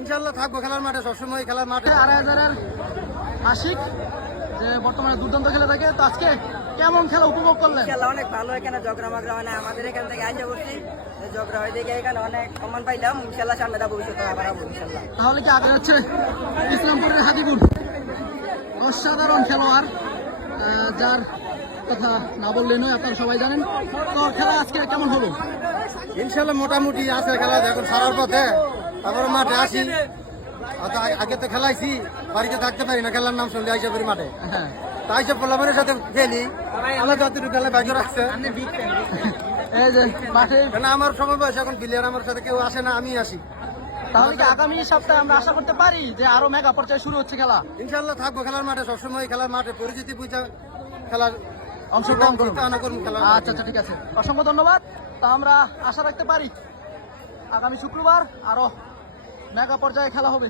ইনশাল্লাহ থাকবো খেলার মাঠে, সবসময় খেলার মাঠে। 2,500-এর আশিক যে বর্তমানে দুর্দান্ত খেলে থাকে, তো আজকে কেমন খেলা উপভোগ করলেন? খেলা অনেক ভালো, এখানে ঝগড়া মাগড়া হয় না, আমাদের এখান থেকে আইসা বসছি ঝগড়া হয় দেখে এখানে অনেক সম্মান পাইলাম। ইনশাল্লাহ সামনে যাবো, ভবিষ্যতে আবার যাবো ইনশাল্লাহ। তাহলে কি আগে হচ্ছে ইসলামপুরের হাতিপুর অসাধারণ খেলোয়াড়, যার কথা না বললে নয়, আপনারা সবাই জানেন। তো খেলা আজকে কেমন হলো? ইনশাল্লাহ মোটামুটি আছে খেলা, এখন সারার পথে তারপরে মাঠে আসি। আগে তো খেলাইছি, বাড়িতে থাকতে পারি না, খেলার নাম শুনলে আইসা করি মাঠে। হ্যাঁ, তাই সব পোলাপানের সাথে খেলি, আল্লাহ যতটুকু খেলা ভাগ্য রাখছে। এই যে মাঠে কেন আমার সময় বয়স, এখন প্লেয়ার আমার সাথে কেউ আসে না, আমি আসি। তাহলে কি আগামী সপ্তাহে আমরা আশা করতে পারি যে আরো মেগা পর্যায়ে শুরু হচ্ছে খেলা? ইনশাল্লাহ থাকবো খেলার মাঠে, সবসময় খেলার মাঠে পরিচিতি বুঝা খেলার অংশগ্রহণ করুন। করুন খেলার আচ্ছা আচ্ছা, ঠিক আছে, অসংখ্য ধন্যবাদ। তা আমরা আশা রাখতে পারি আগামী শুক্রবার আরো মেগা পর্যায়ে খেলা হবে।